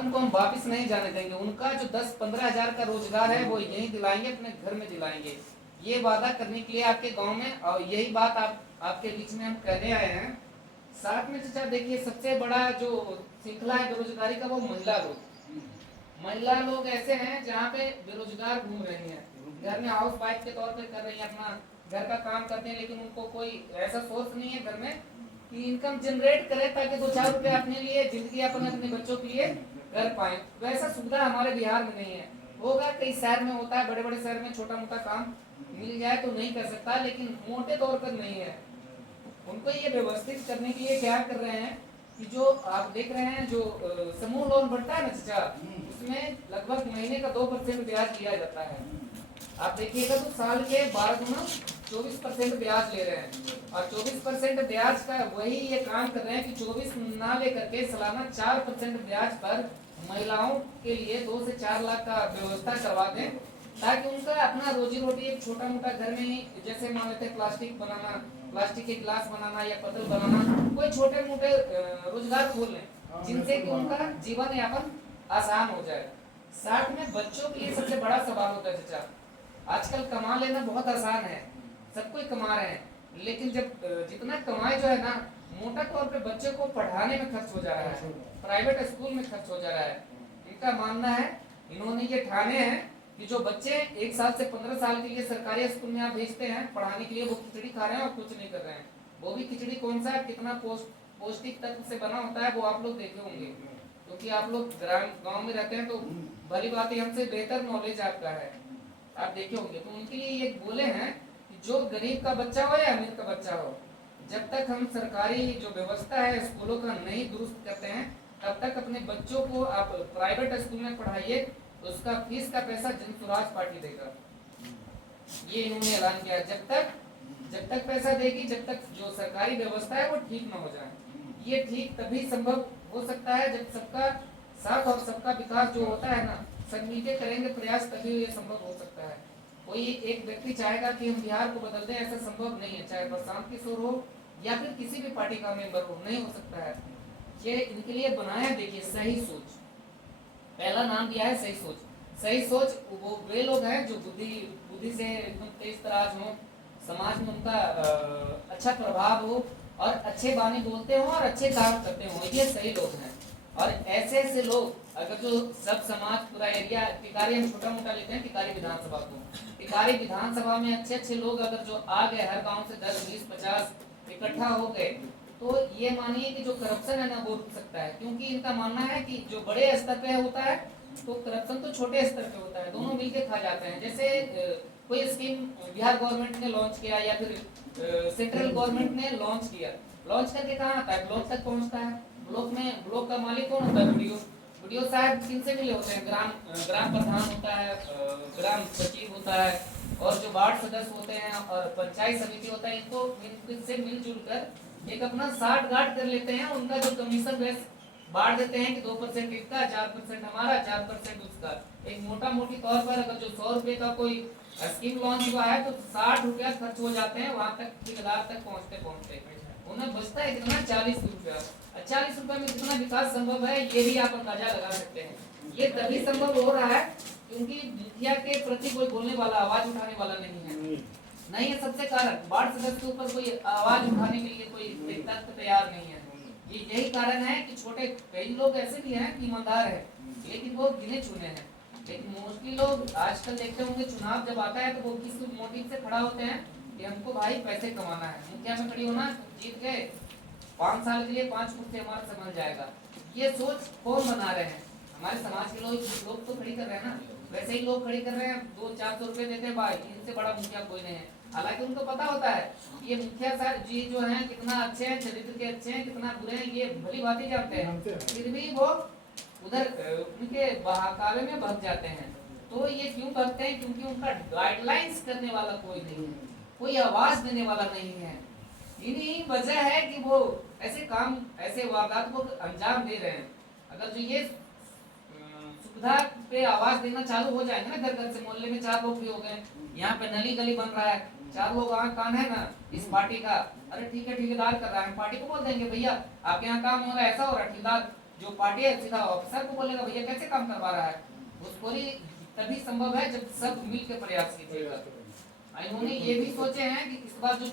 उनको हम वापस नहीं जाने देंगे। उनका जो 10-15 हजार का रोजगार है वो यही दिलाएंगे, अपने घर में दिलाएंगे। ये वादा करने के लिए आपके गांव में, और यही बात आपके बीच में हम कहने आए हैं। साथ में चाचा देखिए, सबसे बड़ा जो श्रृंखला है बेरोजगारी का, वो महिला लोग ऐसे हैं जहाँ पे बेरोजगार घूम रही हैं, घर में हाउस वाइफ के तौर पे कर रही हैं, अपना घर का काम करते हैं, लेकिन उनको कोई ऐसा सोर्स नहीं है घर में कि इनकम जनरेट करे ताकि 2-4 रुपए अपने लिए, जिंदगी अपने बच्चों के लिए कर पाए। वैसा सुविधा हमारे बिहार में नहीं है। होगा कई शहर में होता है, बड़े बड़े शहर में छोटा मोटा काम मिल जाए तो नहीं कर सकता, लेकिन मोटे तौर पर नहीं है। उनको ये व्यवस्थित करने के लिए क्या कर रहे हैं कि जो आप देख रहे हैं, जो समूह लोन बढ़ता है ना चाचा, उसमें लगभग महीने का 2% ब्याज लिया जाता है। आप देखिएगा तो साल के 12 गुना 24% ब्याज ले रहे हैं, और 24% ब्याज का वही ये काम कर रहे हैं कि 24 ना लेकर के सालाना 4% ब्याज पर महिलाओं के लिए 2 से 4 लाख का व्यवस्था करवा दें, ताकि उनका अपना रोजी रोटी एक छोटा मोटा घर में ही, जैसे मान लेते हैं प्लास्टिक बनाना, प्लास्टिक के गिलास बनाना या पत्तल बनाना, कोई छोटे मोटे रोजगार खोल लें जिनसे कि उनका जीवन यापन आसान हो जाए। साथ में बच्चों के लिए सबसे बड़ा सवाल होता है चाचा, आजकल कमा लेना बहुत आसान है, सब कोई कमा रहे हैं, लेकिन जब जितना कमाए जो है ना, मोटा तौर पे बच्चे को पढ़ाने में खर्च हो जा रहा है, प्राइवेट स्कूल में खर्च हो जा रहा है। इनका मानना है, इन्होंने ये ठाने हैं कि जो बच्चे 1 साल से 15 साल के लिए सरकारी स्कूल में आप भेजते हैं पढ़ाने के लिए, वो खिचड़ी खा रहे हैं और कुछ नहीं कर रहे हैं। वो भी खिचड़ी कौन सा, कितना पौष्टिक तत्व से बना होता है वो आप लोग देखे होंगे, क्योंकि आप लोग गाँव में रहते हैं तो भली बात हमसे बेहतर नॉलेज आपका है, आप देखे होंगे। तो उनके लिए ये बोले हैं कि जो गरीब का बच्चा हो या अमीर का बच्चा हो, जब तक हम सरकारी जो व्यवस्था है स्कूलों का नहीं दुरुस्त करते हैं, तब तक अपने बच्चों को आप प्राइवेट स्कूल में पढ़ाइए, उसका फीस का पैसा जन स्वराज पार्टी देगा। ये इन्होंने ऐलान किया। जब तक पैसा देगी, जब तक जो सरकारी व्यवस्था है वो ठीक ना हो जाए। ये ठीक तभी संभव हो सकता है जब सबका साथ और सबका विकास जो होता है ना, सब मिलकर करेंगे प्रयास, तभी ये संभव हो सकता है। कोई एक व्यक्ति चाहेगा कि हम बिहार को बदल दें, ऐसा संभव नहीं है, चाहे प्रशांत किशोर हो या फिर किसी भी पार्टी का मेंबर हो, नहीं हो सकता है। ये इनके लिए बनाया, देखिए सही सोच, पहला नाम दिया है सही सोच। सही सोच वो वे लोग हैं जो बुद्धि से एकदम तेज तराज हो, समाज में उनका अच्छा प्रभाव हो, और अच्छे बानी बोलते हो और अच्छे काम करते हो, ये सही लोग हैं। और ऐसे लोग, अगर जो सब समाज पूरा एरिया, टिकारी हम छोटा मोटा लेते हैं, टिकारी विधानसभा को, टिकारी विधानसभा में अच्छे लोग अगर जो आ गए, हर गांव से 10, 20, 50 इकट्ठा हो गए, तो ये मानिए कि जो करप्शन है ना वो रुक सकता है। क्योंकि इनका मानना है कि जो बड़े स्तर पे होता है तो करप्शन तो छोटे स्तर पे होता है, दोनों मिलके खा जाते हैं। जैसे कोई स्कीम बिहार गवर्नमेंट ने लॉन्च किया या फिर सेंट्रल गवर्नमेंट ने लॉन्च किया, लॉन्च करके कहाँ आता है, ब्लॉक तक पहुँचता है। ब्लॉक का मालिक कौन होता है, वीडियो साहब किनसे मिले होते हैं, ग्राम प्रधान होता है, ग्राम सचिव होता है, और जो वार्ड सदस्य होते हैं और पंचायत समिति होता है, इनसे मिलजुल कर एक अपना साठ गांठ कर लेते हैं। उनका जो कमीशन बेस बांट देते हैं कि 2% इसका, 4% हमारा, 4% उसका। एक मोटा मोटी तौर पर अगर जो 100 रुपए का कोई स्कीम लॉन्च हुआ है तो 60 रुपया खर्च हो जाते हैं वहां तक, ठेकेदार तक पहुंचते उन्हें बचता है कितना, 40 रुपया। 40 रुपए में कितना विकास संभव है, ये भी आप अंदाजा लगा सकते हैं। ये तभी संभव हो रहा है क्योंकि मुखिया के प्रति कोई बोलने वाला, आवाज उठाने वाला नहीं है। सबसे कारण वार्ड सदस्य के ऊपर कोई आवाज उठाने के लिए कोई तैयार नहीं है। ये यही कारण है कि छोटे, कई लोग ऐसे भी हैं कि ईमानदार है, लेकिन वो गिने चुने हैं। लेकिन मोस्टली लोग आजकल देखते होंगे, चुनाव जब आता है तो वो किस मोटिव से खड़ा होते हैं कि हमको भाई पैसे कमाना है, मुखिया में खड़ी होना, जीत गए 5 साल के लिए 5 कुर्सी हमारा समझ जाएगा। ये सोच कौन बना रहे हैं, हमारे समाज के लोग तो खड़ी कर रहे हैं ना। वैसे ही लोग खड़ी कर रहे हैं, 200-400 रुपए देते हैं, भाई इनसे बड़ा मुखिया कोई नहीं है। हालांकि उनको पता होता है ये मुखिया साहब जी जो हैं कितना अच्छे हैं, चरित्र के अच्छे हैं, कितना बुरे हैं, ये भली बात ही जानते हैं, फिर भी वो उधर उनके बहकावे में भग जाते हैं। तो ये क्यों करते हैं, क्योंकि उनका गाइडलाइंस करने वाला कोई नहीं है, कोई आवाज देने वाला नहीं है। इन्हीं वजह है कि वो ऐसे काम, ऐसे वारदात को अंजाम दे रहे हैं। अगर जो ये सुविधा पे आवाज देना चालू हो जाएंगे ना, घर घर से, मोहल्ले में 4 लोग भी हो गए, यहाँ पे नली गली बन रहा है, 4 लोग आँख कान है ना इस पार्टी का, अरे ठीक है ठेकेदार कर रहा है, हम पार्टी को बोल देंगे भैया आपके यहाँ काम हो रहा है, ऐसा हो रहा है, ठेकेदार जो पार्टी है सीधा ऑफिसर को बोलेगा भैया कैसे काम करवा रहा है। घूसखोरी तभी संभव है जब सब मिल के प्रयास कीजिएगा। इन्होंने ये भी सोचे हैं कि इस बार जो